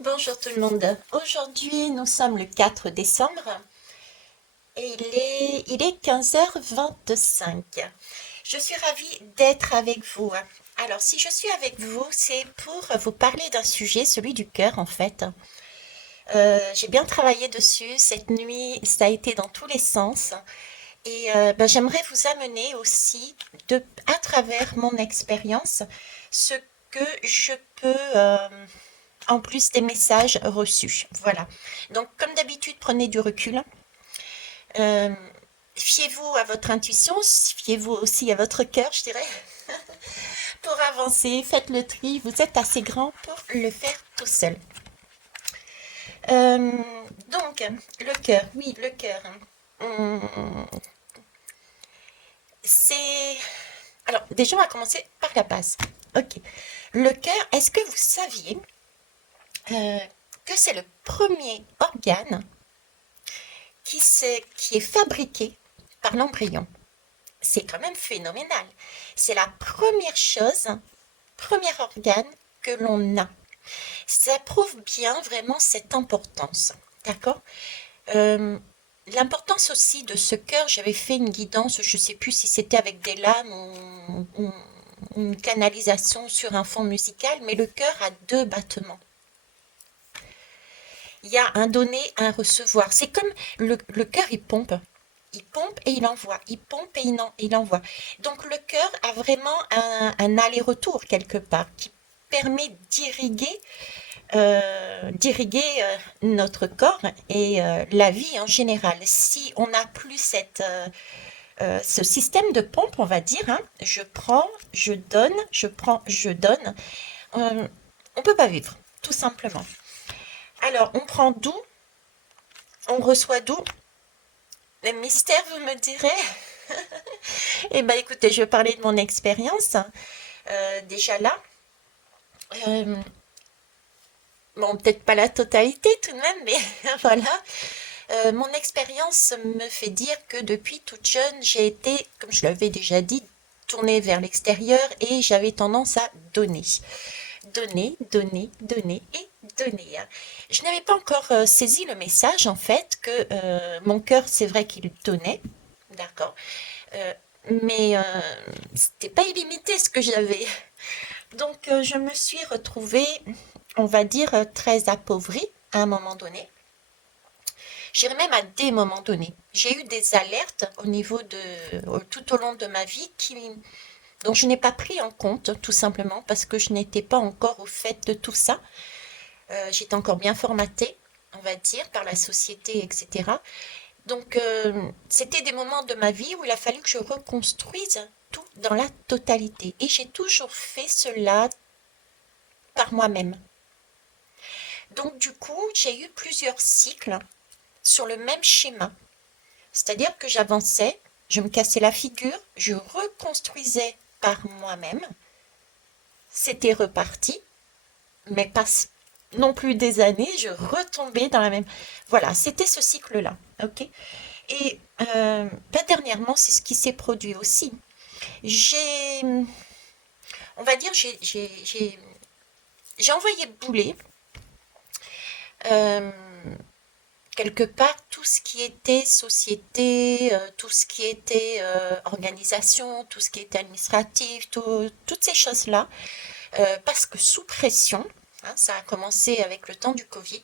Bonjour tout le monde. Aujourd'hui, nous sommes le 4 décembre et il est 15h25. Je suis ravie d'être avec vous. Alors, si je suis avec vous, c'est pour vous parler d'un sujet, celui du cœur en fait. J'ai bien travaillé dessus. Cette nuit, ça a été dans tous les sens. Et j'aimerais vous amener aussi, à travers mon expérience, ce que je peux en plus des messages reçus. Voilà. Donc, comme d'habitude, prenez du recul. Euh, Fiez-vous à votre intuition, fiez-vous aussi à votre cœur, je dirais, pour avancer. Faites le tri. Vous êtes assez grand pour le faire tout seul. Euh, donc, le cœur. Oui, le cœur. Hum, C'est... Alors, déjà, on va commencer par la base. Ok. Le cœur, est-ce que vous saviez euh, que c'est le premier organe qui est fabriqué par l'embryon? C'est quand même phénoménal. C'est la première chose, premier organe que l'on a. Ça prouve bien vraiment cette importance. D'accord. Euh, L'importance aussi de ce cœur, j'avais fait une guidance, je ne sais plus si c'était avec des lames ou une canalisation sur un fond musical, mais le cœur a deux battements. Il y a un donner, un recevoir. C'est comme le cœur, il pompe. Il pompe et il envoie. Il pompe et il envoie. Donc le cœur a vraiment un aller-retour quelque part qui permet d'irriguer notre corps et la vie en général. Si on n'a plus ce système de pompe, on va dire, hein, je prends, je donne, je prends, je donne, on ne peut pas vivre, tout simplement. Alors, on prend d'où? On reçoit d'où? Le mystère, vous me direz? Eh bien, écoutez, je vais parler de mon expérience. Déjà là, euh, bon, peut-être pas la totalité tout de même, mais voilà. Mon expérience me fait dire que depuis toute jeune, j'ai été, comme je l'avais déjà dit, tournée vers l'extérieur et j'avais tendance à donner. Donner, donner, donner et donner. Je n'avais pas encore saisi le message, en fait, que mon cœur, c'est vrai qu'il donnait, d'accord, euh, mais c'était pas illimité ce que j'avais. Donc, je me suis retrouvée, on va dire, très appauvrie à un moment donné. J'irais même à des moments donnés. J'ai eu des alertes au niveau tout au long de ma vie dont je n'ai pas pris en compte, tout simplement parce que je n'étais pas encore au fait de tout ça. J'étais encore bien formatée, on va dire, par la société, etc. Donc, c'était des moments de ma vie où il a fallu que je reconstruise tout dans la totalité. Et j'ai toujours fait cela par moi-même. Donc, du coup, j'ai eu plusieurs cycles sur le même schéma. C'est-à-dire que j'avançais, je me cassais la figure, je reconstruisais par moi-même. C'était reparti, mais pas non plus des années, je retombais dans la même. Voilà, c'était ce cycle-là. Ok. Et dernièrement, c'est ce qui s'est produit aussi. J'ai, on va dire, j'ai envoyé bouler euh, quelque part tout ce qui était société, tout ce qui était organisation, tout ce qui était administratif, toutes ces choses-là, parce que sous pression, hein, ça a commencé avec le temps du Covid,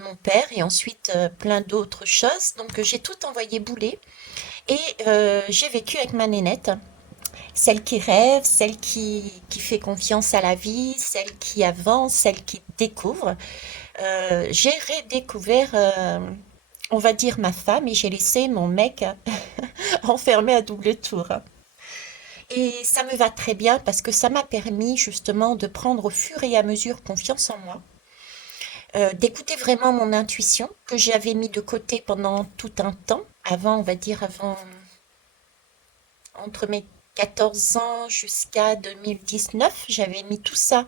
mon père et ensuite plein d'autres choses. Donc j'ai tout envoyé bouler et j'ai vécu avec ma nénette, celle qui rêve, celle qui fait confiance à la vie, celle qui avance, celle qui découvre. J'ai redécouvert, on va dire, ma femme et j'ai laissé mon mec enfermé à double tour. Et ça me va très bien parce que ça m'a permis justement de prendre au fur et à mesure confiance en moi, d'écouter vraiment mon intuition que j'avais mis de côté pendant tout un temps, avant, on va dire, avant, entre mes 14 ans jusqu'à 2019, j'avais mis tout ça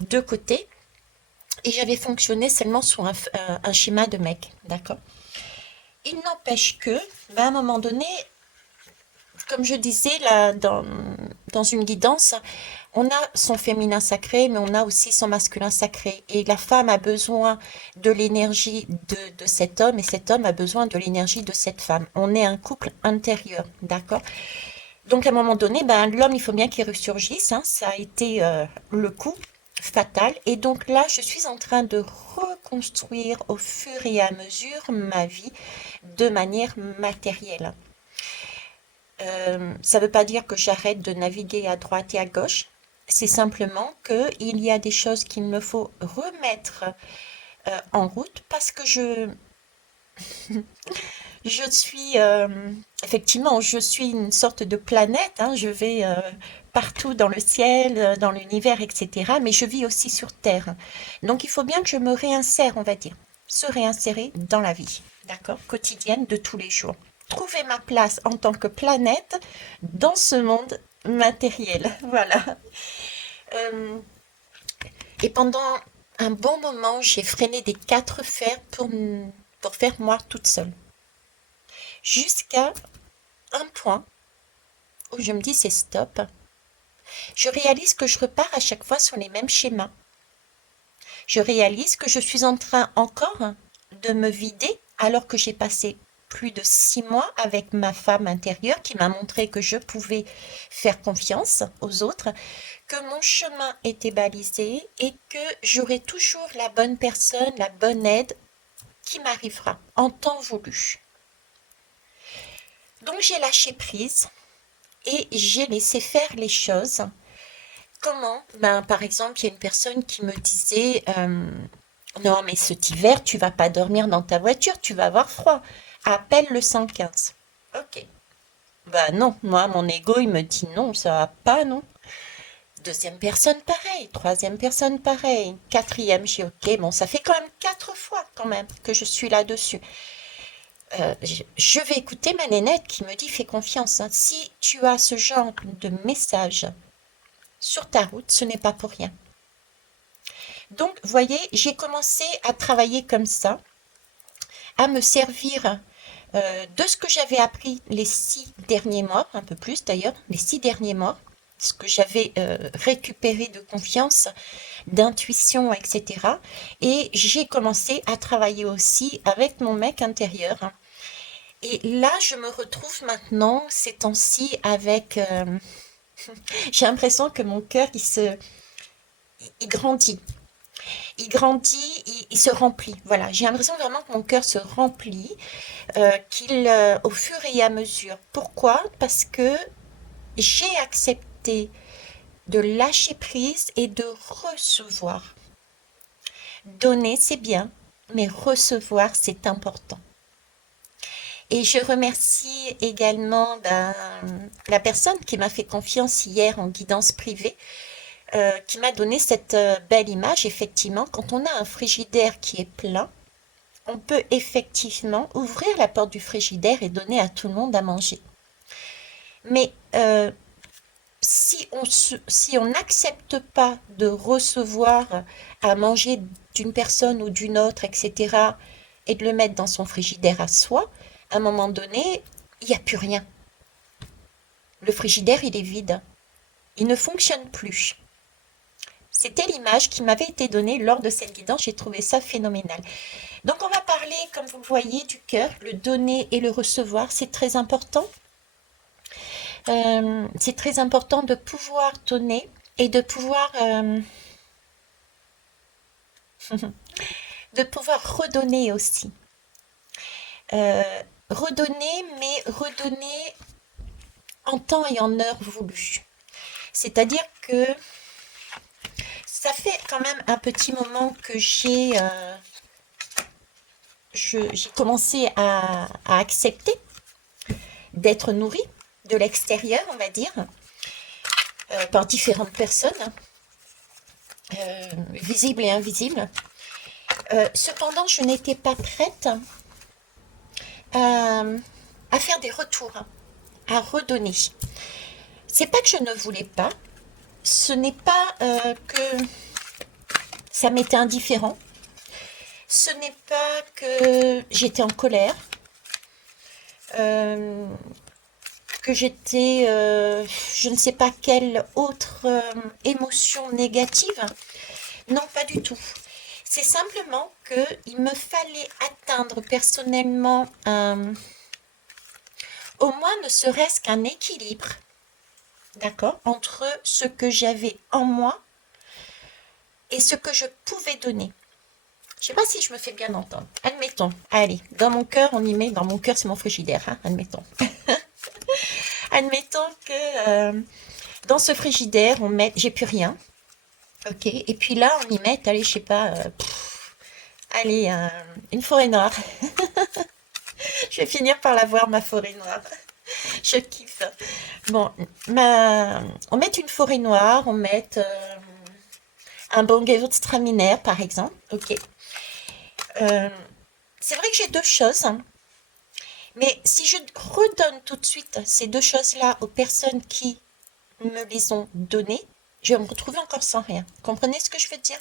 de côté et j'avais fonctionné seulement sur un schéma de mec, d'accord? Il n'empêche que, à un moment donné, comme je disais là dans une guidance, On a son féminin sacré, mais on a aussi son masculin sacré. Et la femme a besoin de l'énergie de cet homme, et cet homme a besoin de l'énergie de cette femme. On est un couple intérieur, d'accord? Donc à un moment donné, ben, l'homme, il faut bien qu'il ressurgisse, hein. Ça a été le coup fatal. Et donc là, je suis en train de reconstruire au fur et à mesure ma vie de manière matérielle. Ça ne veut pas dire que j'arrête de naviguer à droite et à gauche. C'est simplement qu'il y a des choses qu'il me faut remettre en route parce que je suis, effectivement, je suis une sorte de planète, hein. Je vais partout dans le ciel, dans l'univers, etc. Mais je vis aussi sur Terre. Donc il faut bien que je me réinsère, on va dire. Se réinsérer dans la vie, d'accord, quotidienne de tous les jours. Trouver ma place en tant que planète dans ce monde matériel. Voilà. Euh, et pendant un bon moment, j'ai freiné des quatre fers pour faire moi toute seule. Jusqu'à un point où je me dis c'est stop. Je réalise que je repars à chaque fois sur les mêmes schémas. Je réalise que je suis en train encore de me vider alors que j'ai passé plus de 6 mois avec ma femme intérieure qui m'a montré que je pouvais faire confiance aux autres, que mon chemin était balisé et que j'aurai toujours la bonne personne, la bonne aide qui m'arrivera en temps voulu. Donc j'ai lâché prise et j'ai laissé faire les choses. Comment? Ben, par exemple, il y a une personne qui me disait non, mais cet hiver, tu vas pas dormir dans ta voiture, tu vas avoir froid. Appelle le 115. Ok. Bah non, moi, mon ego, il me dit non, ça va pas, non. Deuxième personne, pareil. Troisième personne, pareil. Quatrième, j'ai ok. Bon, ça fait quand même 4 fois quand même que je suis là-dessus. Je vais écouter ma nénette qui me dit fais confiance, hein. Si tu as ce genre de message sur ta route, ce n'est pas pour rien. Donc, vous voyez, j'ai commencé à travailler comme ça, à me servir de ce que j'avais appris les 6 derniers mois, un peu plus d'ailleurs, les 6 derniers mois, ce que j'avais récupéré de confiance, d'intuition, etc. Et j'ai commencé à travailler aussi avec mon mec intérieur. Et là, je me retrouve maintenant, ces temps-ci, avec... j'ai l'impression que mon cœur, il grandit. Il grandit, il se remplit. Voilà, j'ai l'impression vraiment que mon cœur se remplit, au fur et à mesure. Pourquoi? Parce que j'ai accepté de lâcher prise et de recevoir. Donner, c'est bien, mais recevoir, c'est important. Et je remercie également la personne qui m'a fait confiance hier en guidance privée, qui m'a donné cette belle image. Effectivement, quand on a un frigidaire qui est plein, on peut effectivement ouvrir la porte du frigidaire et donner à tout le monde à manger. Mais si on n'accepte pas de recevoir à manger d'une personne ou d'une autre, etc., et de le mettre dans son frigidaire à soi, à un moment donné, il n'y a plus rien. Le frigidaire, il est vide. Il ne fonctionne plus. C'était l'image qui m'avait été donnée lors de cette guidance. J'ai trouvé ça phénoménal. Donc, on va parler, comme vous le voyez, du cœur, le donner et le recevoir. C'est très important. C'est très important de pouvoir donner et de pouvoir, de pouvoir redonner aussi. Redonner, mais redonner en temps et en heure voulu. C'est-à-dire que ça fait quand même un petit moment que j'ai commencé à accepter d'être nourrie de l'extérieur, on va dire, par différentes personnes, visibles et invisibles. Cependant, je n'étais pas prête à faire des retours, à redonner. C'est pas que je ne voulais pas, ce n'est pas que ça m'était indifférent, ce n'est pas que j'étais en colère, que j'étais, je ne sais pas quelle autre émotion négative. Non, pas du tout. C'est simplement que il me fallait atteindre personnellement au moins ne serait-ce qu'un équilibre, d'accord, entre ce que j'avais en moi et ce que je pouvais donner. Je sais pas si je me fais bien entendre. Admettons, allez, dans mon cœur, on y met, dans mon cœur, c'est mon frigidaire, hein, admettons. Admettons que dans ce frigidaire, on met, j'ai plus rien, ok, et puis là, on y met, allez, je sais pas, allez, une forêt noire. Je vais finir par la voir, ma forêt noire. Je kiffe. Bon, on met une forêt noire, on met un bon Gewürztraminer, par exemple, ok. Euh, c'est vrai que j'ai deux choses, hein. Mais si je redonne tout de suite ces deux choses-là aux personnes qui me les ont données, je vais me retrouver encore sans rien. Comprenez ce que je veux dire?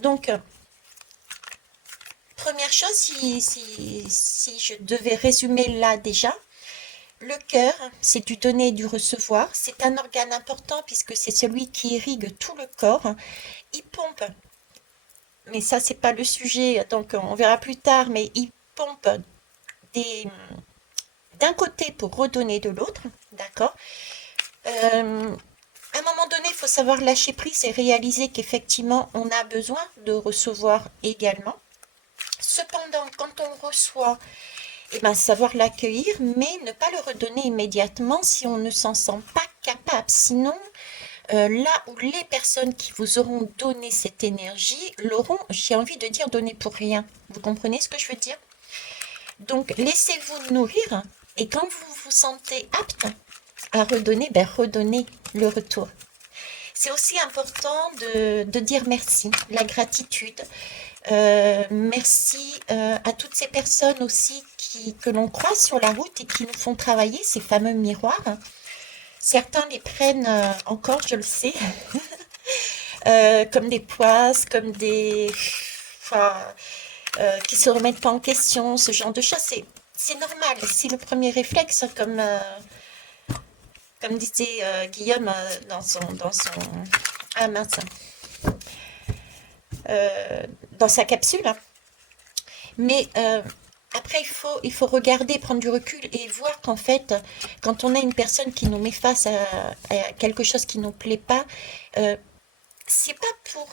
Donc, première chose, si je devais résumer là déjà, le cœur, c'est du donner et du recevoir. C'est un organe important puisque c'est celui qui irrigue tout le corps. Il pompe, mais ça, c'est pas le sujet, donc on verra plus tard, mais il pompe des, d'un côté pour redonner de l'autre, d'accord? À un moment donné, il faut savoir lâcher prise et réaliser qu'effectivement, on a besoin de recevoir également. Cependant, quand on reçoit, eh ben, savoir l'accueillir, mais ne pas le redonner immédiatement si on ne s'en sent pas capable. Sinon, là où les personnes qui vous auront donné cette énergie l'auront, j'ai envie de dire, donné pour rien. Vous comprenez ce que je veux dire? Donc, laissez-vous nourrir et quand vous vous sentez apte à redonner, ben, redonnez le retour. C'est aussi important de dire merci, la gratitude. Merci à toutes ces personnes aussi que l'on croise sur la route et qui nous font travailler ces fameux miroirs. Certains les prennent encore, je le sais, comme des poisses, comme des... Enfin, qui se remettent pas en question, ce genre de choses. C'est normal, c'est le premier réflexe, comme disait Guillaume dans son... Ah mince, dans sa capsule. Mais après, il faut regarder, prendre du recul et voir qu'en fait, quand on a une personne qui nous met face à quelque chose qui ne nous plaît pas, euh, c'est pas pour...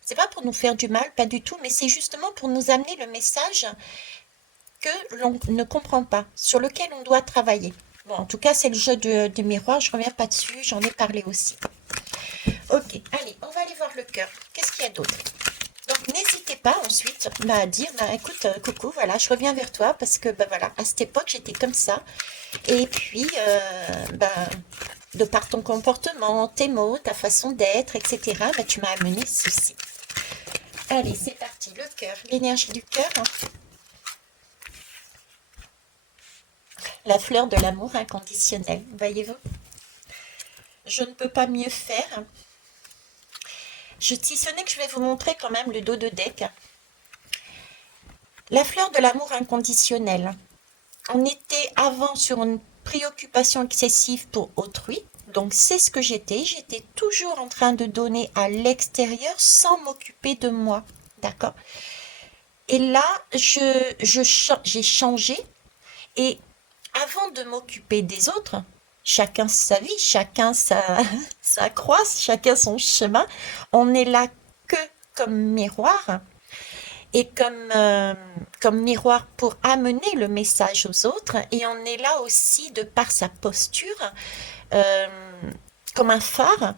c'est pas pour nous faire du mal, pas du tout, mais c'est justement pour nous amener le message que l'on ne comprend pas, sur lequel on doit travailler. Bon, en tout cas, c'est le jeu du miroir, je reviens pas dessus, j'en ai parlé aussi. Ok, allez, on va aller voir le cœur. Qu'est-ce qu'il y a d'autre? Donc, n'hésitez pas ensuite à dire, bah, écoute, coucou, voilà, je reviens vers toi parce que, bah, voilà, à cette époque, j'étais comme ça. Et puis, bah, de par ton comportement, tes mots, ta façon d'être, etc., bah, tu m'as amené ceci. Allez, c'est parti, le cœur, l'énergie du cœur, hein. La fleur de l'amour inconditionnel, voyez-vous? Je ne peux pas mieux faire. Si ce n'est que je vais vous montrer quand même le dos de deck. La fleur de l'amour inconditionnel. On était avant sur une préoccupation excessive pour autrui. Donc c'est ce que j'étais. J'étais toujours en train de donner à l'extérieur sans m'occuper de moi. D'accord? Et là, j'ai changé. Et avant de m'occuper des autres, chacun sa vie, chacun sa croix, chacun son chemin, on est là que comme miroir et comme miroir pour amener le message aux autres. Et on est là aussi de par sa posture, euh, comme un phare,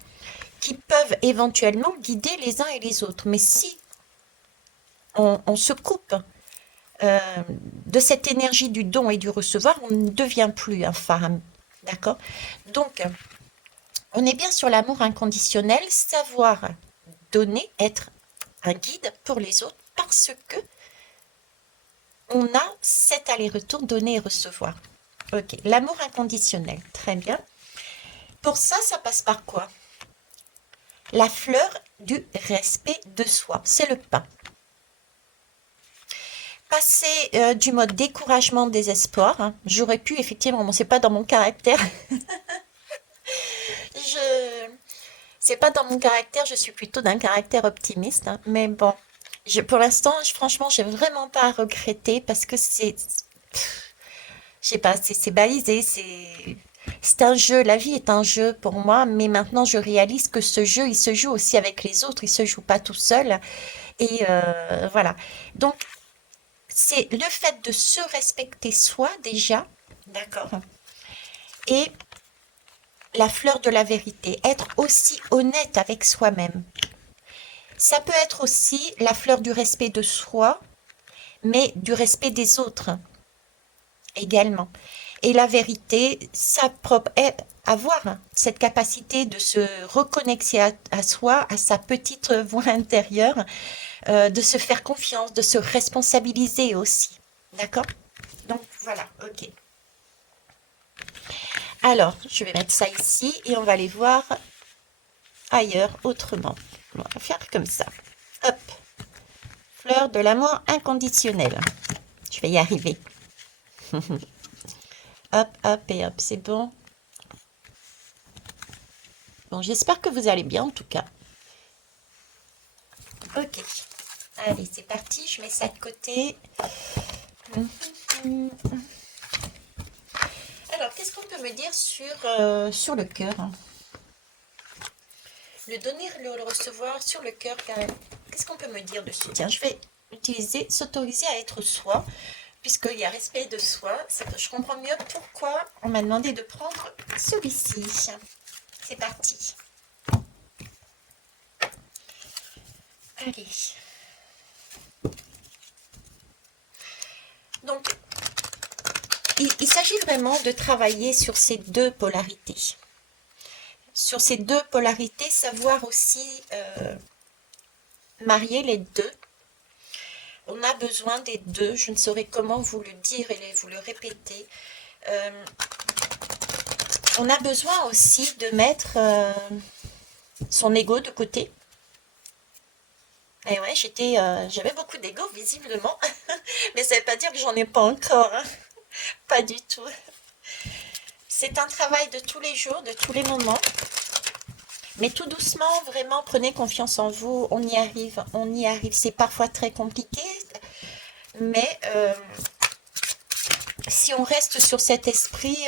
qui peuvent éventuellement guider les uns et les autres. Mais si on se coupe de cette énergie du don et du recevoir, on ne devient plus un phare. D'accord? Donc, on est bien sur l'amour inconditionnel, savoir donner, être un guide pour les autres, parce que on a cet aller-retour donner et recevoir. Ok, l'amour inconditionnel, très bien. Pour ça, ça passe par quoi? La fleur du respect de soi, c'est le pain. passer du mode découragement, désespoir, hein. J'aurais pu, effectivement, bon, c'est pas dans mon caractère. Je, c'est pas dans mon caractère, je suis plutôt d'un caractère optimiste, hein. Mais bon, pour l'instant, franchement, j'ai vraiment pas à regretter parce que je sais pas, c'est balisé, c'est un jeu. La vie est un jeu pour moi, mais maintenant je réalise que ce jeu, il se joue aussi avec les autres, il se joue pas tout seul. Et voilà. Donc, c'est le fait de se respecter soi déjà, d'accord, et la fleur de la vérité, être aussi honnête avec soi-même. Ça peut être aussi la fleur du respect de soi, mais du respect des autres également. Et la vérité, sa propre, avoir cette capacité de se reconnecter à soi, à sa petite voix intérieure, de se faire confiance, de se responsabiliser aussi. D'accord? Donc voilà, ok. Alors, je vais mettre ça ici et on va aller voir ailleurs autrement. On va faire comme ça. Hop, fleur de l'amour inconditionnel. Je vais y arriver. Hop, hop et hop, c'est bon. Bon, j'espère que vous allez bien en tout cas. Ok, allez, c'est parti. Je mets ça de côté. Alors, qu'est-ce qu'on peut me dire sur le cœur, hein? Le donner, le recevoir sur le cœur, quand même. Qu'est-ce qu'on peut me dire dessus? Tiens, je vais s'autoriser à être soi, puisqu'il y a respect de soi. Je comprends mieux pourquoi on m'a demandé de prendre celui-ci. C'est parti. Allez. Donc, il s'agit vraiment de travailler sur ces deux polarités. Sur ces deux polarités, savoir aussi marier les deux. On a besoin des deux. Je ne saurais comment vous le dire et vous le répéter. On a besoin aussi de mettre son ego de côté. Et ouais, j'avais beaucoup d'ego visiblement, mais ça ne veut pas dire que j'en ai pas encore, hein. Pas du tout. C'est un travail de tous les jours, de tous les moments. Mais tout doucement, vraiment, prenez confiance en vous. On y arrive, on y arrive. C'est parfois très compliqué, mais si on reste sur cet esprit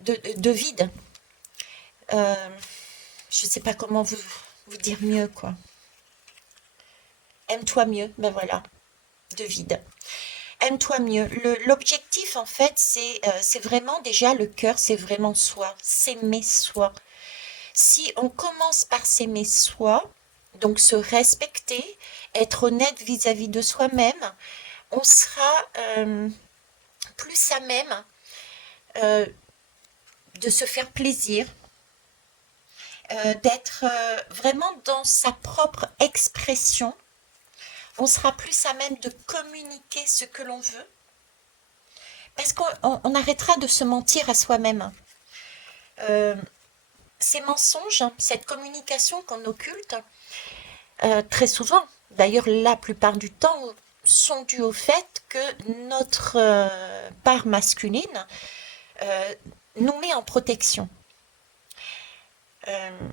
de vide, euh, je ne sais pas comment vous dire mieux, quoi. Aime-toi mieux, ben voilà, de vide. Aime-toi mieux. L'objectif, en fait, c'est vraiment déjà le cœur, c'est vraiment soi, s'aimer soi. Si on commence par s'aimer soi, donc se respecter, être honnête vis-à-vis de soi-même, on sera plus à même euh, de se faire plaisir, d'être vraiment dans sa propre expression. On sera plus à même de communiquer ce que l'on veut, parce qu'on arrêtera de se mentir à soi-même. Euh, Ces mensonges, cette communication qu'on occulte, très souvent, d'ailleurs la plupart du temps, sont dus au fait que notre part masculine euh, nous met en protection. Euh,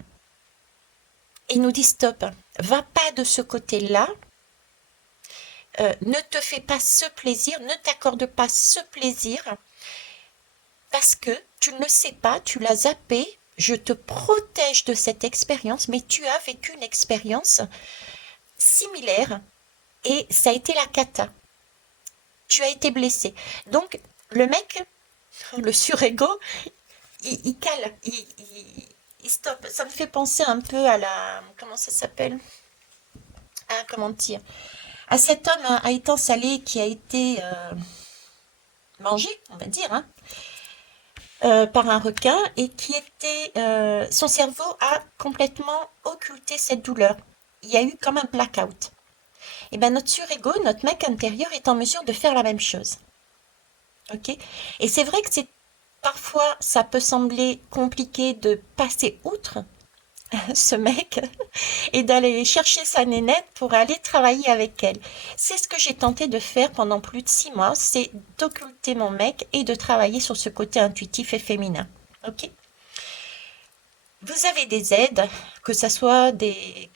et nous dit stop, va pas de ce côté-là, ne te fais pas ce plaisir, ne t'accorde pas ce plaisir, parce que tu ne le sais pas, tu l'as zappé, je te protège de cette expérience, mais tu as vécu une expérience similaire et ça a été la cata. Tu as été blessé. Donc, le mec, le surego, il cale, il stoppe. Ça me fait penser un peu à comment ça s'appelle? Ah, comment dire? À cet homme à étang salé qui a été mangé, on va dire, hein, par un requin et son cerveau a complètement occulté cette douleur. Il y a eu comme un blackout. Et bien notre surego, notre mec intérieur est en mesure de faire la même chose. Ok? Et c'est vrai que parfois ça peut sembler compliqué de passer outre ce mec et d'aller chercher sa nénette pour aller travailler avec elle. C'est ce que j'ai tenté de faire pendant plus de 6 mois, c'est d'occulter mon mec et de travailler sur ce côté intuitif et féminin. Ok. Vous avez des aides, que ce soit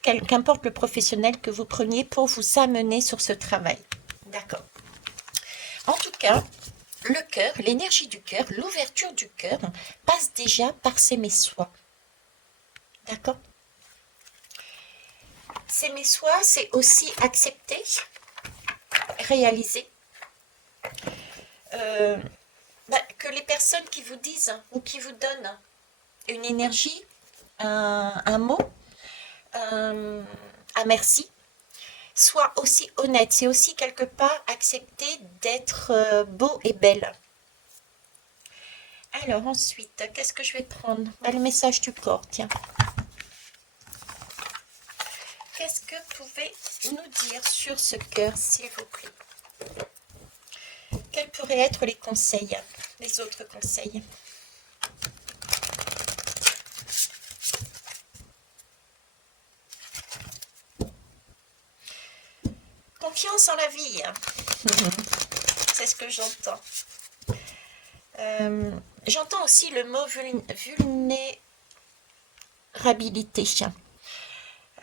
qu'importe le professionnel que vous preniez pour vous amener sur ce travail. D'accord. En tout cas, le cœur, l'énergie du cœur, l'ouverture du cœur passe déjà par s'aimer soi. D'accord. S'aimer soi, c'est aussi accepter, réaliser euh, que les personnes qui vous disent ou qui vous donnent une énergie, un mot, un merci, soient aussi honnêtes. C'est aussi quelque part accepter d'être beau et belle. Alors ensuite, qu'est-ce que je vais prendre? Le message du corps, tiens. Qu'est-ce que vous pouvez nous dire sur ce cœur, s'il vous plaît? Quels pourraient être les conseils, les autres conseils? Confiance en la vie, c'est ce que j'entends. J'entends aussi le mot vulnérabilité.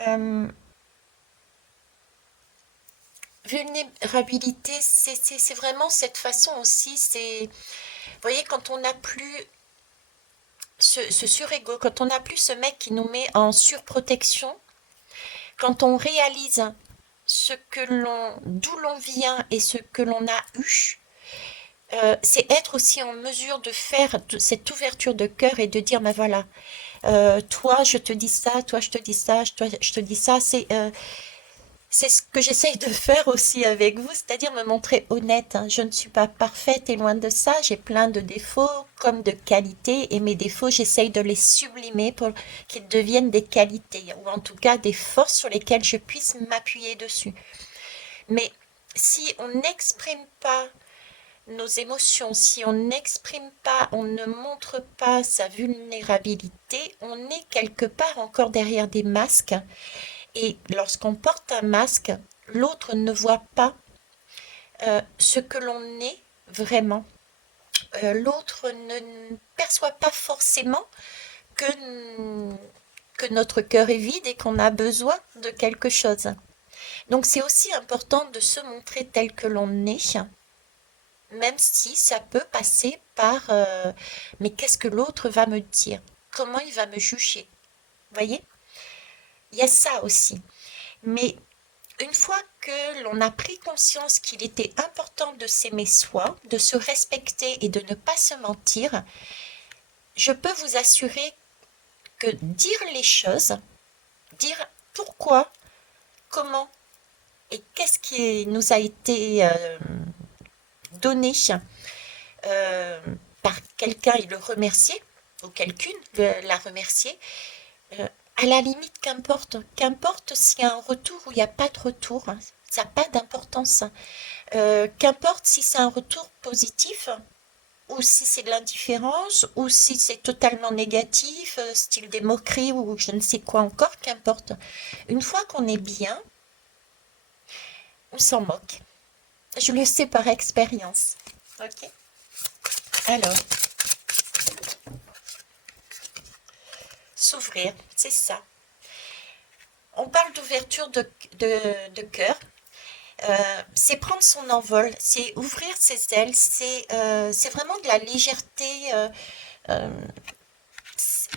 Euh, Vulnérabilité, c'est vraiment cette façon aussi, vous voyez, quand on n'a plus ce surego, quand on n'a plus ce mec qui nous met en surprotection, quand on réalise d'où l'on vient et ce que l'on a eu, c'est être aussi en mesure de faire cette ouverture de cœur et de dire, ben voilà, toi je te dis ça, toi je te dis ça, toi je te dis ça, c'est ce que j'essaye de faire aussi avec vous, c'est-à-dire me montrer honnête, hein. Je ne suis pas parfaite et loin de ça, j'ai plein de défauts comme de qualités et mes défauts, j'essaye de les sublimer pour qu'ils deviennent des qualités ou en tout cas des forces sur lesquelles je puisse m'appuyer dessus. Mais si on n'exprime pas nos émotions, si on n'exprime pas, on ne montre pas sa vulnérabilité, on est quelque part encore derrière des masques. Et lorsqu'on porte un masque, l'autre ne voit pas ce que l'on est vraiment. L'autre ne perçoit pas forcément que, que notre cœur est vide et qu'on a besoin de quelque chose. Donc c'est aussi important de se montrer tel que l'on est, même si ça peut passer par mais qu'est-ce que l'autre va me dire? Comment il va me juger? Vous voyez? Il y a ça aussi. Mais une fois que l'on a pris conscience qu'il était important de s'aimer soi, de se respecter et de ne pas se mentir, je peux vous assurer que dire les choses, dire pourquoi, comment et qu'est-ce qui nous a été donné euh, par quelqu'un et le remercier, ou quelqu'une la remercier, euh, à la limite, qu'importe s'il y a un retour ou il n'y a pas de retour, hein, ça n'a pas d'importance. Qu'importe si c'est un retour positif ou si c'est de l'indifférence ou si c'est totalement négatif, style des moqueries ou je ne sais quoi encore, qu'importe. Une fois qu'on est bien, on s'en moque. Je le sais par expérience. Ok. Alors, s'ouvrir, c'est ça. On parle d'ouverture de cœur. C'est prendre son envol, c'est ouvrir ses ailes, c'est vraiment de la légèreté, euh,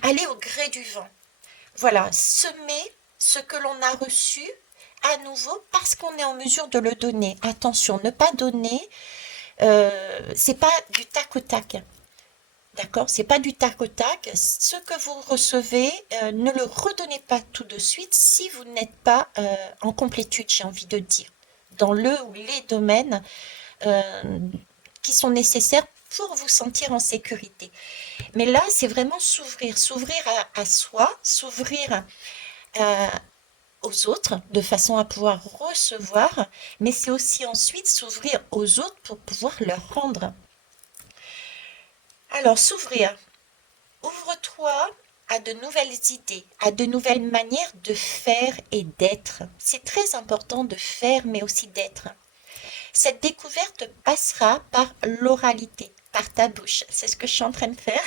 aller au gré du vent. Voilà, semer ce que l'on a reçu à nouveau parce qu'on est en mesure de le donner. Attention, ne pas donner, c'est pas du tac au tac. D'accord? C'est pas du tac au tac. Ce que vous recevez, ne le redonnez pas tout de suite si vous n'êtes pas en complétude, j'ai envie de dire, dans le ou les domaines euh, qui sont nécessaires pour vous sentir en sécurité. Mais là, c'est vraiment s'ouvrir à soi, s'ouvrir aux autres de façon à pouvoir recevoir, mais c'est aussi ensuite s'ouvrir aux autres pour pouvoir leur rendre. Alors, s'ouvrir. Ouvre-toi à à de nouvelles idées, à de nouvelles manières de faire et d'être. C'est très important de faire, mais aussi d'être. Cette découverte passera par l'oralité, par ta bouche. C'est ce que je suis en train de faire.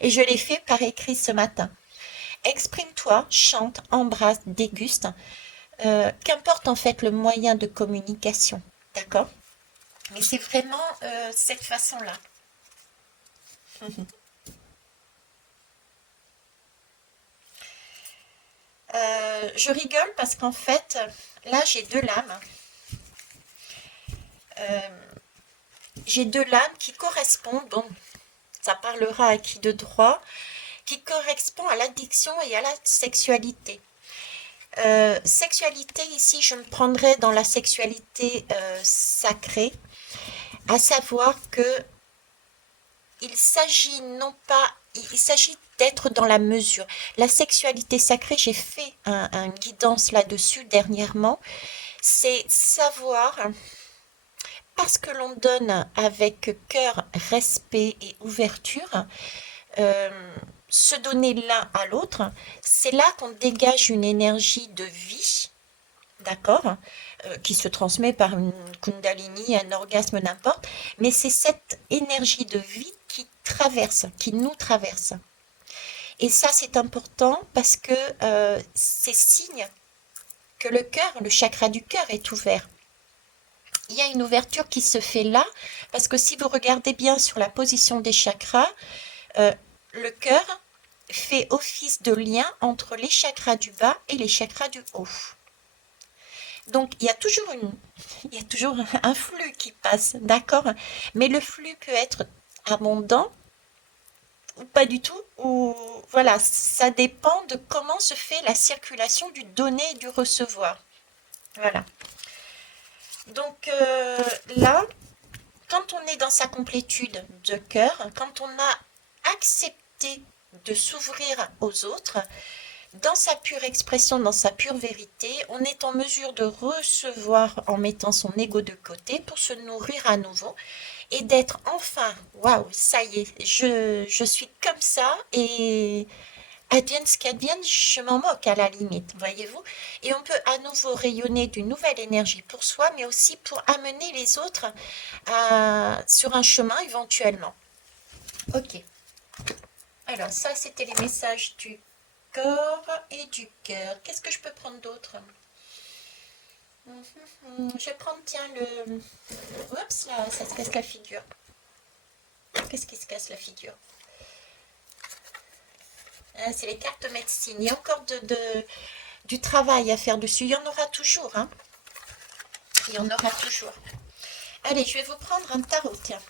Et je l'ai fait par écrit ce matin. Exprime-toi, chante, embrasse, déguste. Qu'importe en fait le moyen de communication. D'accord? Mais c'est vraiment cette façon-là. Je rigole parce qu'en fait, là j'ai deux lames. Euh, j'ai deux lames qui correspondent, bon, ça parlera à qui de droit, qui correspond à l'addiction et à la sexualité. Sexualité, ici, je me prendrais dans la sexualité sacrée, à savoir que il s'agit non pas, il s'agit d'être dans la mesure. La sexualité sacrée, j'ai fait un guidance là-dessus dernièrement, c'est savoir, parce que l'on donne avec cœur, respect et ouverture, euh, se donner l'un à l'autre, c'est là qu'on dégage une énergie de vie, d'accord, qui se transmet par une kundalini, un orgasme, n'importe, mais c'est cette énergie de vie qui traverse, qui nous traverse. Et ça, c'est important parce que c'est signe que le cœur, le chakra du cœur est ouvert. Il y a une ouverture qui se fait là, parce que si vous regardez bien sur la position des chakras, euh, le cœur fait office de lien entre les chakras du bas et les chakras du haut. Donc, il y a toujours un flux qui passe, d'accord? Mais le flux peut être abondant ou pas du tout, ou voilà, ça dépend de comment se fait la circulation du donner et du recevoir. Voilà. Donc là, quand on est dans sa complétude de cœur, quand on a accepté de s'ouvrir aux autres, dans sa pure expression, dans sa pure vérité, on est en mesure de recevoir en mettant son ego de côté pour se nourrir à nouveau et d'être enfin, waouh, ça y est, je suis comme ça et advienne ce qu'advienne, je m'en moque à la limite, voyez-vous. Et on peut à nouveau rayonner d'une nouvelle énergie pour soi, mais aussi pour amener les autres sur un chemin éventuellement. Ok. Alors ça, c'était les messages du corps et du cœur. Qu'est-ce que je peux prendre d'autre? Je vais prendre, tiens, le... Oups, là, ça se casse la figure. Qu'est-ce qui se casse la figure? Ah, c'est les cartes médecine. Il y a encore du travail à faire dessus. Il y en aura toujours, hein. Il y en aura toujours. Allez, je vais vous prendre un tarot, tiens.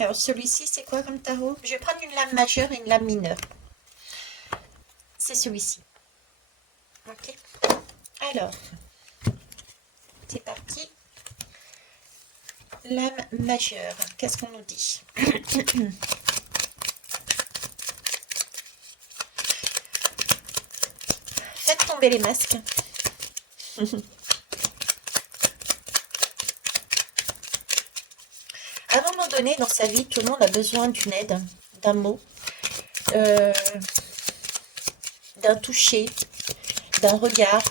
Alors, celui-ci, c'est quoi comme tarot? Je vais prendre une lame majeure et une lame mineure. C'est celui-ci. Ok. Alors, c'est parti. Lame majeure. Qu'est-ce qu'on nous dit? Faites tomber les masques. À un moment donné dans sa vie, tout le monde a besoin d'une aide, d'un mot, euh, d'un toucher, d'un regard.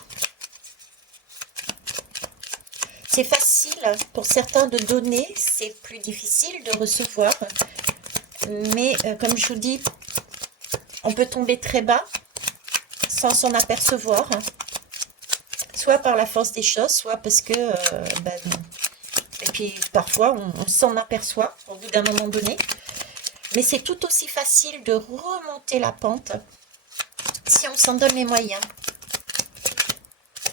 C'est facile pour certains de donner, c'est plus difficile de recevoir. Mais comme je vous dis, on peut tomber très bas sans s'en apercevoir, soit par la force des choses, soit parce que... et puis parfois on s'en aperçoit au bout d'un moment donné. Mais c'est tout aussi facile de remonter la pente si on s'en donne les moyens.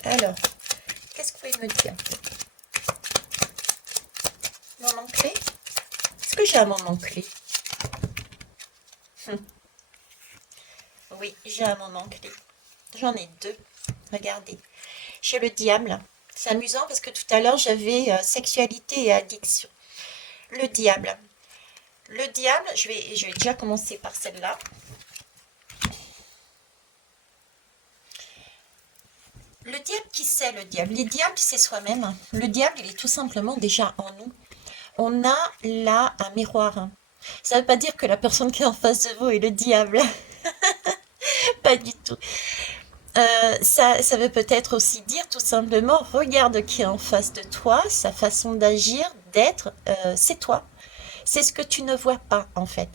Alors, qu'est-ce que vous pouvez me dire? Moment clé? Est-ce que j'ai un moment clé? Oui, j'ai un moment clé. J'en ai deux. Regardez. J'ai le diable. C'est amusant parce que tout à l'heure, j'avais sexualité et addiction. Le diable. Le diable, je vais déjà commencer par celle-là. Le diable, qui c'est le diable? Le diable, c'est soi-même. Le diable, il est tout simplement déjà en nous. On a là un miroir. Ça ne veut pas dire que la personne qui est en face de vous est le diable, pas du tout. Ça veut peut-être aussi dire tout simplement, regarde qui est en face de toi, sa façon d'agir, d'être, c'est toi. C'est ce que tu ne vois pas en fait.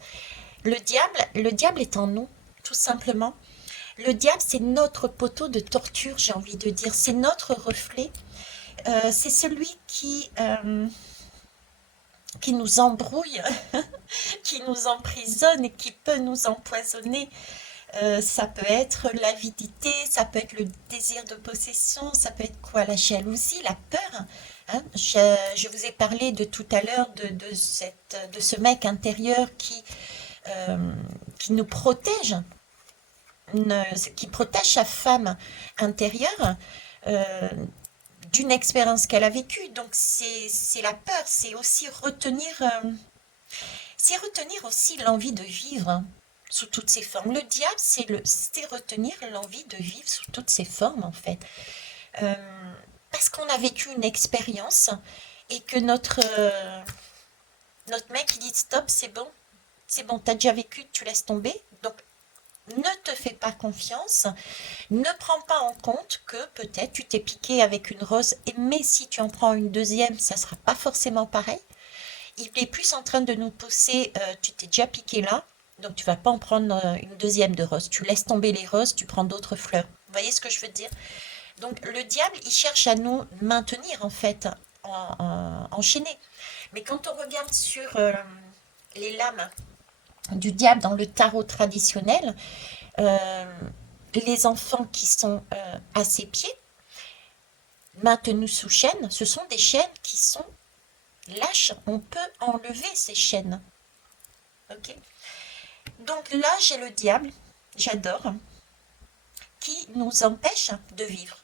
Le diable est en nous, tout simplement. Le diable, c'est notre poteau de torture, j'ai envie de dire. C'est notre reflet. C'est celui qui nous embrouille, qui nous emprisonne et qui peut nous empoisonner. Ça peut être l'avidité, ça peut être le désir de possession, ça peut être quoi? La jalousie, la peur. Hein. Je vous ai parlé de tout à l'heure de ce mec intérieur euh, qui nous protège, qui protège sa femme intérieure euh, d'une expérience qu'elle a vécue. Donc c'est la peur, c'est retenir aussi l'envie de vivre, hein, sous toutes ses formes. Le diable, c'est retenir l'envie de vivre sous toutes ses formes, en fait. Euh, Parce qu'on a vécu une expérience et que notre mec, il dit stop, c'est bon, t'as déjà vécu, tu laisses tomber. Donc, ne te fais pas confiance, ne prends pas en compte que peut-être tu t'es piqué avec une rose, mais si tu en prends une deuxième, ça sera pas forcément pareil. Il est plus en train de nous pousser, tu t'es déjà piqué là, donc tu vas pas en prendre une deuxième de rose. Tu laisses tomber les roses, tu prends d'autres fleurs. Vous voyez ce que je veux dire? Donc le diable, il cherche à nous maintenir en fait enchaînés. Mais quand on regarde sur les lames du diable dans le tarot traditionnel, euh, les enfants qui sont à ses pieds, maintenus sous chaîne, ce sont des chaînes qui sont lâches. On peut enlever ces chaînes. Ok. Donc là, j'ai le diable, j'adore, qui nous empêche de vivre.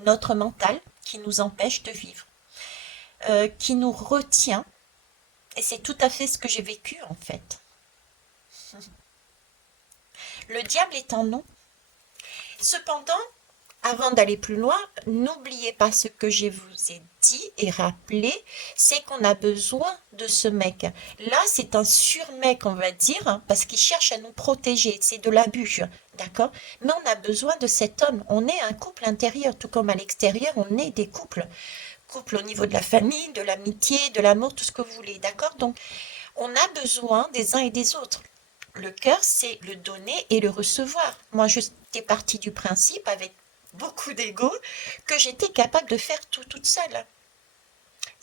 Notre mental qui nous empêche de vivre, qui nous retient. Et c'est tout à fait ce que j'ai vécu en fait. Le diable est en nous. Cependant, avant d'aller plus loin, n'oubliez pas ce que je vous ai dit et rappelé, c'est qu'on a besoin de ce mec. Là, c'est un surmec, on va dire, hein, parce qu'il cherche à nous protéger. C'est de l'abus, d'accord? Mais on a besoin de cet homme. On est un couple intérieur, tout comme à l'extérieur, on est des couples. Couple au niveau de la famille, de l'amitié, de l'amour, tout ce que vous voulez, d'accord? Donc, on a besoin des uns et des autres. Le cœur, c'est le donner et le recevoir. Moi, j'étais partie du principe, avec beaucoup d'ego, que j'étais capable de faire tout toute seule.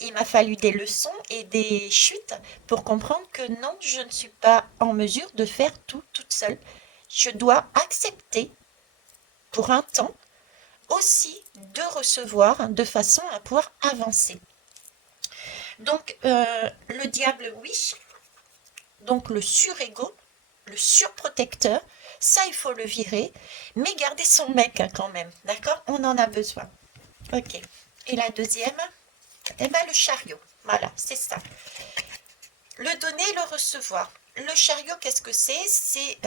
Il m'a fallu des leçons et des chutes pour comprendre que non, je ne suis pas en mesure de faire tout toute seule. Je dois accepter, pour un temps, aussi de recevoir de façon à pouvoir avancer. Donc, le diable, oui. Donc, le surego, le surprotecteur, ça, il faut le virer, mais garder son mec hein, quand même, d'accord? On en a besoin. Ok. Et la deuxième, eh ben, le chariot. Voilà, c'est ça. Le donner, le recevoir. Le chariot, qu'est-ce que c'est?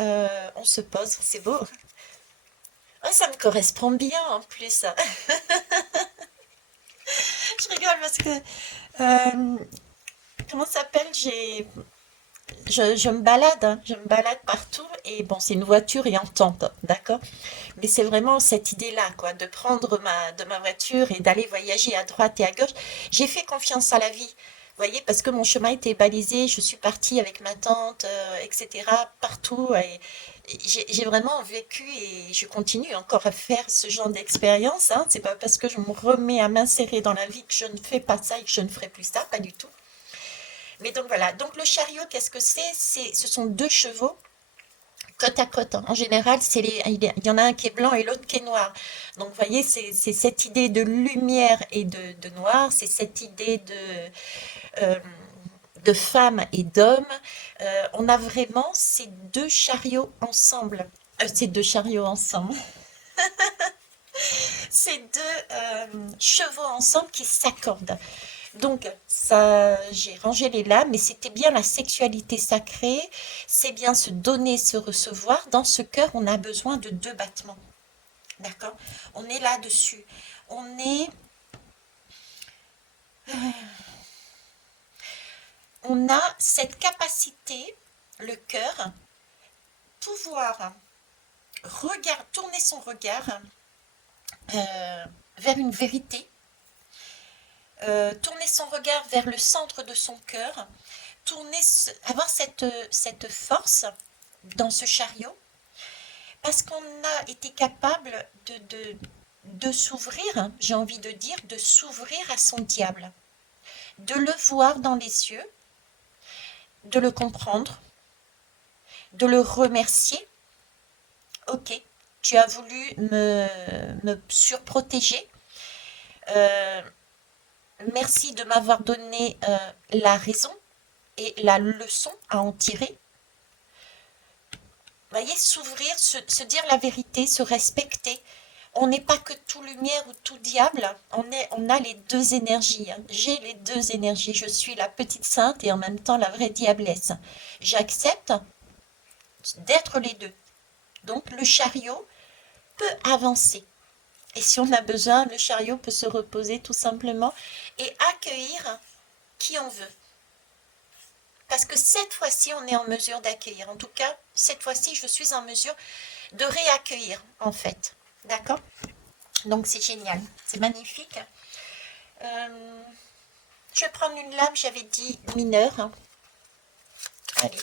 On se pose, c'est beau. Oh, ça me correspond bien en plus. Je rigole parce que, comment ça s'appelle? Je me balade, hein, je me balade partout et bon, c'est une voiture et en tente, d'accord? Mais c'est vraiment cette idée-là, quoi, de prendre de ma voiture et d'aller voyager à droite et à gauche. J'ai fait confiance à la vie, vous voyez, parce que mon chemin était balisé, je suis partie avec ma tante, etc., partout. Et j'ai vraiment vécu et je continue encore à faire ce genre d'expérience. Hein. C'est pas parce que je me remets à m'insérer dans la vie que je ne fais pas ça et que je ne ferai plus ça, pas du tout. Mais donc voilà, donc le chariot, qu'est-ce que ce sont deux chevaux côte à côte. Hein. En général, il y en a un qui est blanc et l'autre qui est noir. Donc, vous voyez, c'est cette idée de lumière et de noir, c'est cette idée euh, de femme et d'homme. On a vraiment ces deux chariots ensemble. Ces deux chariots ensemble. Ces deux chevaux ensemble qui s'accordent. Donc, ça, j'ai rangé les lames, mais c'était bien la sexualité sacrée, c'est bien se donner, se recevoir. Dans ce cœur, on a besoin de deux battements. D'accord? On est là-dessus. On est. on a cette capacité, le cœur, pouvoir tourner son regard vers une vérité, tourner son regard vers le centre de son cœur, avoir cette force dans ce chariot, parce qu'on a été capable de s'ouvrir, j'ai envie de dire, de s'ouvrir à son diable, de le voir dans les yeux, de le comprendre, de le remercier. Ok, tu as voulu me surprotéger. Euh, Merci de m'avoir donné la raison et la leçon à en tirer. Vous voyez, s'ouvrir, se dire la vérité, se respecter. On n'est pas que tout lumière ou tout diable, on a les deux énergies, hein. J'ai les deux énergies, je suis la petite sainte et en même temps la vraie diablesse. J'accepte d'être les deux. Donc le chariot peut avancer. Et si on a besoin, le chariot peut se reposer tout simplement et accueillir qui on veut. Parce que cette fois-ci, on est en mesure d'accueillir. En tout cas, cette fois-ci, je suis en mesure de réaccueillir, en fait. D'accord? Donc, c'est génial. C'est magnifique. Euh, je vais prendre une lame, j'avais dit mineure. Allez.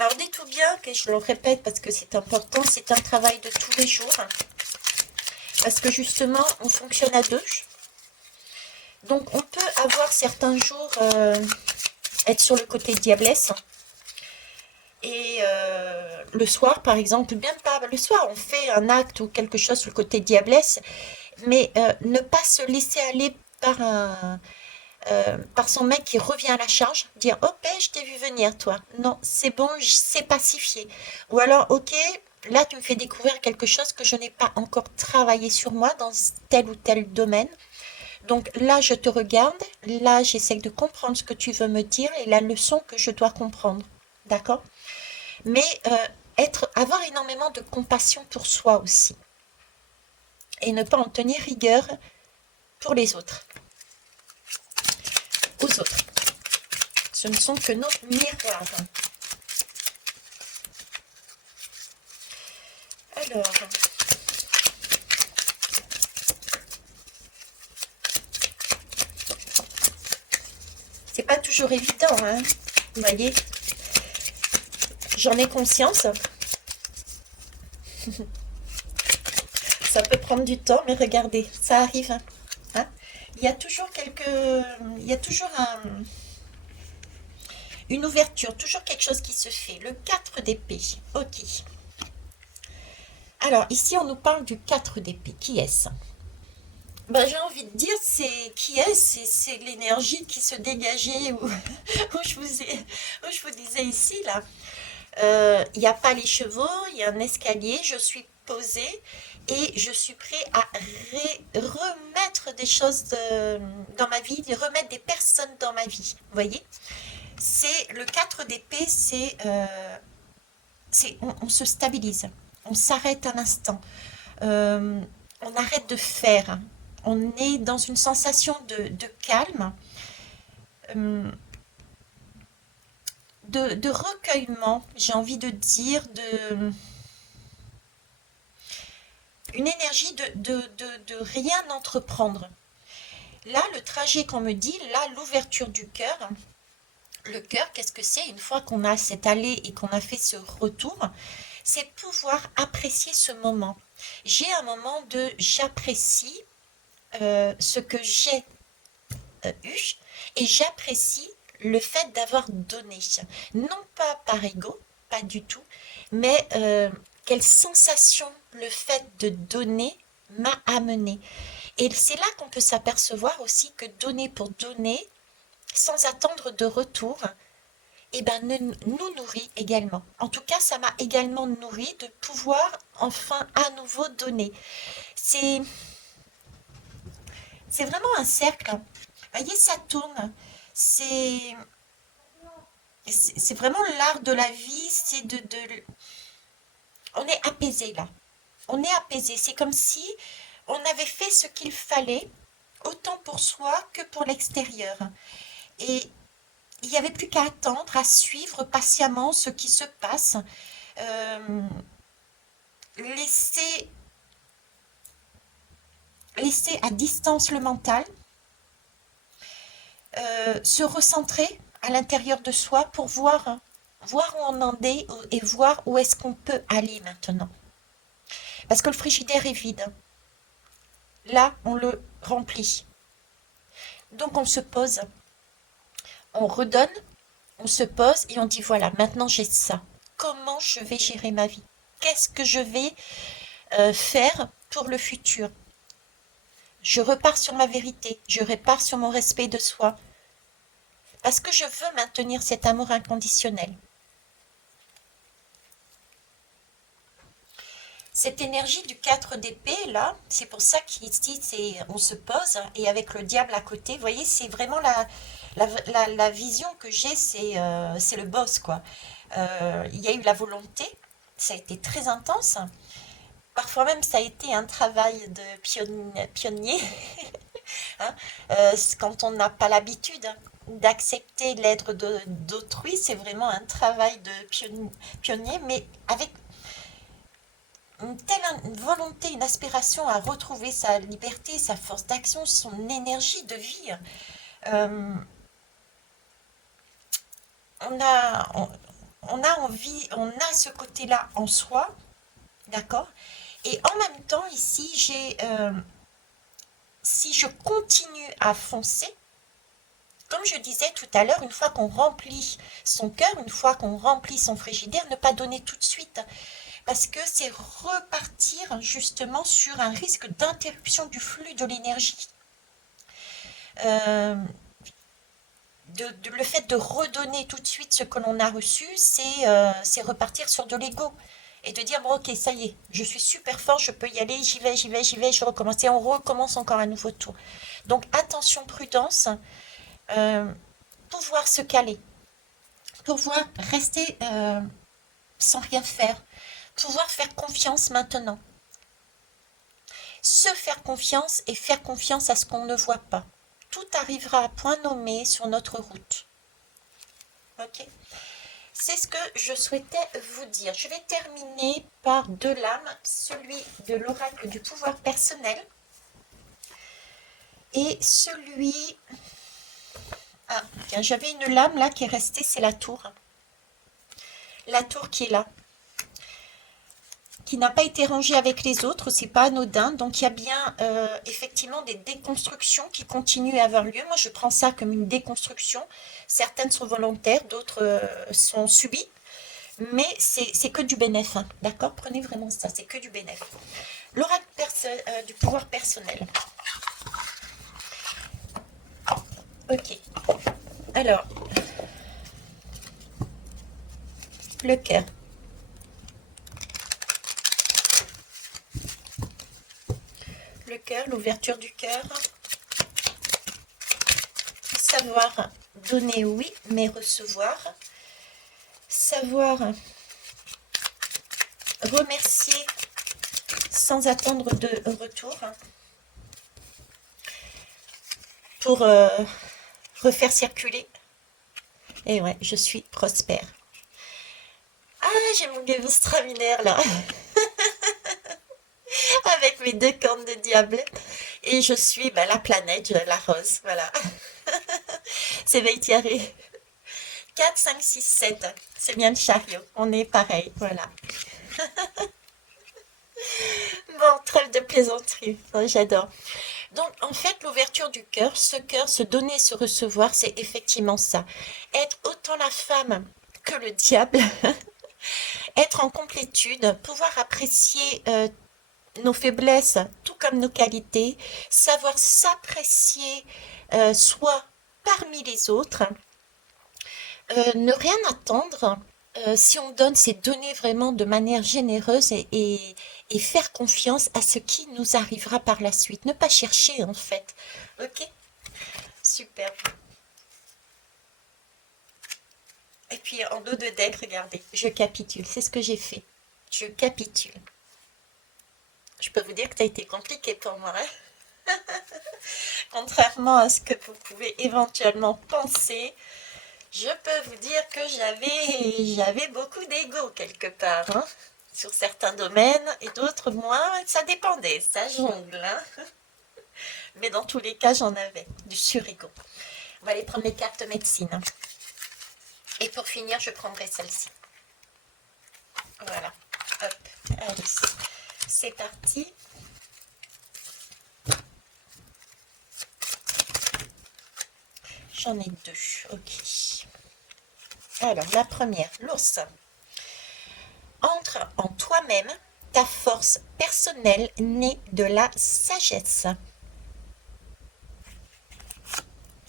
Alors, dites-vous bien que je le répète parce que c'est important, c'est un travail de tous les jours. Parce que justement, on fonctionne à deux. Donc, on peut avoir certains jours être sur le côté diablesse. Et le soir, par exemple, bien pas le soir, on fait un acte ou quelque chose sur le côté diablesse, mais ne pas se laisser aller par son mec qui revient à la charge, dire ok, je t'ai vu venir, toi. Non, c'est bon, c'est pacifié. Ou alors, ok, là, tu me fais découvrir quelque chose que je n'ai pas encore travaillé sur moi dans tel ou tel domaine. Donc là, je te regarde, là, j'essaie de comprendre ce que tu veux me dire et la leçon que je dois comprendre. D'accord? Mais avoir énormément de compassion pour soi aussi. Et ne pas en tenir rigueur pour les autres. Aux autres. Ce ne sont que nos miroirs. Alors, c'est pas toujours évident, hein. Vous voyez, j'en ai conscience. Ça peut prendre du temps, mais regardez, ça arrive. Hein. Il y a toujours une ouverture, toujours quelque chose qui se fait. Le 4 d'épée. Ok. Alors, ici, on nous parle du 4 d'épée. Qui est-ce? Ben, j'ai envie de dire, c'est qui est-ce? C'est l'énergie qui se dégageait où où je vous disais ici, là. Il n'y a pas les chevaux, il y a un escalier, je suis posée et je suis prêt à remettre des choses dans ma vie, de remettre des personnes dans ma vie. Vous voyez? C'est le 4 d'épée, on se stabilise, on s'arrête un instant, euh, on arrête de faire, on est dans une sensation de calme, euh, de recueillement, j'ai envie de dire, une énergie de rien entreprendre. Là, le trajet qu'on me dit, là, l'ouverture du cœur, le cœur, qu'est-ce que c'est? Une fois qu'on a cette allée et qu'on a fait ce retour, c'est pouvoir apprécier ce moment. J'ai un moment de j'apprécie ce que j'ai eu et j'apprécie le fait d'avoir donné. Non pas par ego, pas du tout, mais quelle sensation le fait de donner m'a amené. Et c'est là qu'on peut s'apercevoir aussi que donner pour donner, sans attendre de retour, eh ben, nous nourrit également. En tout cas, ça m'a également nourri de pouvoir enfin à nouveau donner. C'est, c'est vraiment un cercle. Vous voyez, ça tourne. C'est, c'est vraiment l'art de la vie, c'est on est apaisé là. On est apaisé. C'est comme si on avait fait ce qu'il fallait autant pour soi que pour l'extérieur. Et il n'y avait plus qu'à attendre, à suivre patiemment ce qui se passe, euh, laisser, laisser à distance le mental, se recentrer à l'intérieur de soi pour voir où on en est et voir où est-ce qu'on peut aller maintenant. Parce que le frigidaire est vide. Là, on le remplit. Donc on se pose, on redonne, on se pose et on dit voilà, maintenant j'ai ça. Comment je vais gérer ma vie? Qu'est-ce que je vais faire pour le futur? Je repars sur ma vérité, je repars sur mon respect de soi, parce que je veux maintenir cet amour inconditionnel. Cette énergie du 4 d'épée, là, c'est pour ça qu'ici, on se pose, et avec le diable à côté, vous voyez, c'est vraiment la vision que j'ai, c'est le boss, quoi. Il y a eu la volonté, ça a été très intense. Parfois même, ça a été un travail de pionnier, hein. Quand on n'a pas l'habitude d'accepter l'aide d'autrui, c'est vraiment un travail de pionnier, mais avec une telle volonté, une aspiration à retrouver sa liberté, sa force d'action, son énergie de vie. Euh, on a, on, on a envie, on a ce côté-là en soi, d'accord? Et en même temps, ici, si je continue à foncer, comme je disais tout à l'heure, une fois qu'on remplit son cœur, une fois qu'on remplit son frigidaire, ne pas donner tout de suite, parce que c'est repartir justement sur un risque d'interruption du flux de l'énergie. Euh, le fait de redonner tout de suite ce que l'on a reçu, c'est repartir sur de l'ego. Et de dire, bon, ok, ça y est, je suis super fort, je peux y aller, j'y vais, je recommence. Et on recommence encore un nouveau tour. Donc, attention, prudence, euh, pouvoir se caler, pouvoir rester sans rien faire, pouvoir faire confiance maintenant. Se faire confiance et faire confiance à ce qu'on ne voit pas. Tout arrivera à point nommé sur notre route. Ok? C'est ce que je souhaitais vous dire. Je vais terminer par deux lames, celui de l'oracle du pouvoir personnel et celui... Ah, tiens, j'avais une lame là qui est restée, c'est la tour. La tour qui est là, qui n'a pas été rangée avec les autres, c'est pas anodin. Donc il y a bien effectivement des déconstructions qui continuent à avoir lieu. Moi, je prends ça comme une déconstruction. Certaines sont volontaires, d'autres sont subies. Mais c'est que du bénéfice, hein, d'accord? Prenez vraiment ça, c'est que du bénéfice. L'oracle du pouvoir personnel. Ok. Alors, le cœur. Le cœur, l'ouverture du cœur. Savoir donner, oui, mais recevoir. Savoir remercier sans attendre de retour. Pour refaire circuler. Et ouais, je suis prospère. Ah, j'ai mon Gévaustraminaire là, avec mes deux cornes de diable. Et je suis bah, la planète, la rose, voilà. C'est Veitiaré. 4, 5, 6, 7. C'est bien le chariot. On est pareil, voilà. Bon, trêve de plaisanterie. Oh, j'adore. Donc, en fait, l'ouverture du cœur, se donner, se recevoir, c'est effectivement ça. Être autant la femme que le diable, être en complétude, pouvoir apprécier nos faiblesses tout comme nos qualités, savoir s'apprécier soi parmi les autres, ne rien attendre. Si on donne, c'est donner vraiment de manière généreuse et faire confiance à ce qui nous arrivera par la suite. Ne pas chercher en fait. Ok? Super. Et puis en dos de deck, regardez, je capitule. C'est ce que j'ai fait. Je capitule. Je peux vous dire que ça a été compliqué pour moi, hein. Contrairement à ce que vous pouvez éventuellement penser, je peux vous dire que j'avais beaucoup d'ego quelque part, hein, sur certains domaines et d'autres moins. Ça dépendait, ça jongle, hein. Mais dans tous les cas, j'en avais du surego. On va aller prendre les cartes médecine, hein. Et pour finir, je prendrai celle-ci. Voilà. Hop. Allez. C'est parti. J'en ai deux. Ok. Alors, la première, l'ours. Entre en toi-même, ta force personnelle née de la sagesse.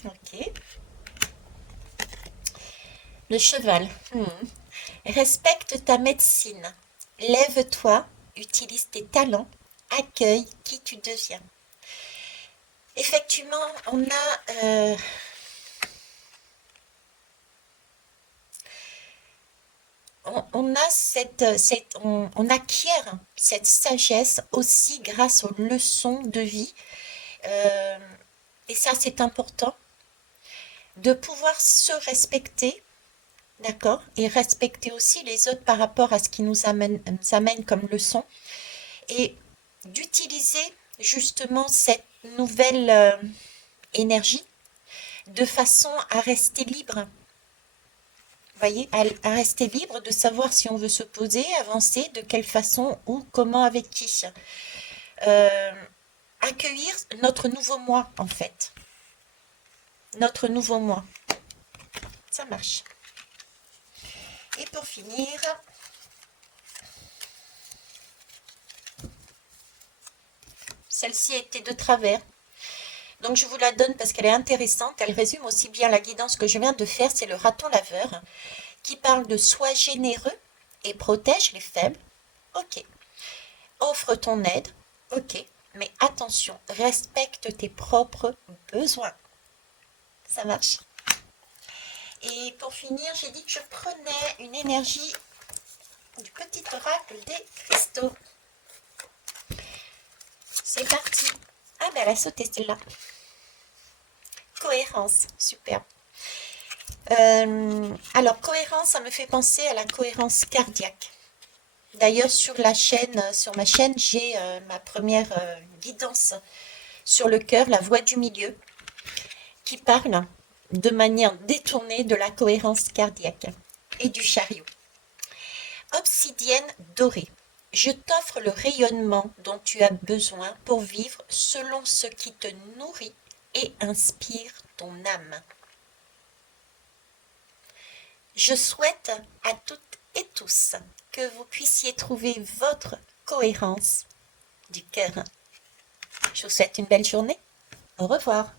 Ok. Le cheval. Respecte ta médecine. Lève-toi, utilise tes talents, accueille qui tu deviens. Effectivement, on acquiert cette sagesse aussi grâce aux leçons de vie. Euh, et ça, c'est important, de pouvoir se respecter, d'accord, et respecter aussi les autres par rapport à ce qui nous amène comme leçon, et d'utiliser justement cette nouvelle énergie de façon à rester libre. Vous voyez, à rester libre de savoir si on veut se poser, avancer, de quelle façon, ou comment, avec qui. Accueillir notre nouveau moi, en fait. Notre nouveau moi. Ça marche. Et pour finir, celle-ci a été de travers. Donc je vous la donne parce qu'elle est intéressante. Elle résume aussi bien la guidance que je viens de faire. C'est le raton laveur qui parle de sois généreux et protège les faibles. Ok. Offre ton aide. Ok. Mais attention, respecte tes propres besoins. Ça marche. Et pour finir, j'ai dit que je prenais une énergie du petit oracle des cristaux. C'est parti. Ah ben elle a sauté celle-là. Cohérence, super. Alors cohérence, ça me fait penser à la cohérence cardiaque. D'ailleurs sur ma chaîne, j'ai ma première guidance sur le cœur, la voix du milieu, qui parle de manière détournée de la cohérence cardiaque et du chariot. Obsidienne dorée. Je t'offre le rayonnement dont tu as besoin pour vivre selon ce qui te nourrit et inspire ton âme. Je souhaite à toutes et tous que vous puissiez trouver votre cohérence du cœur. Je vous souhaite une belle journée. Au revoir.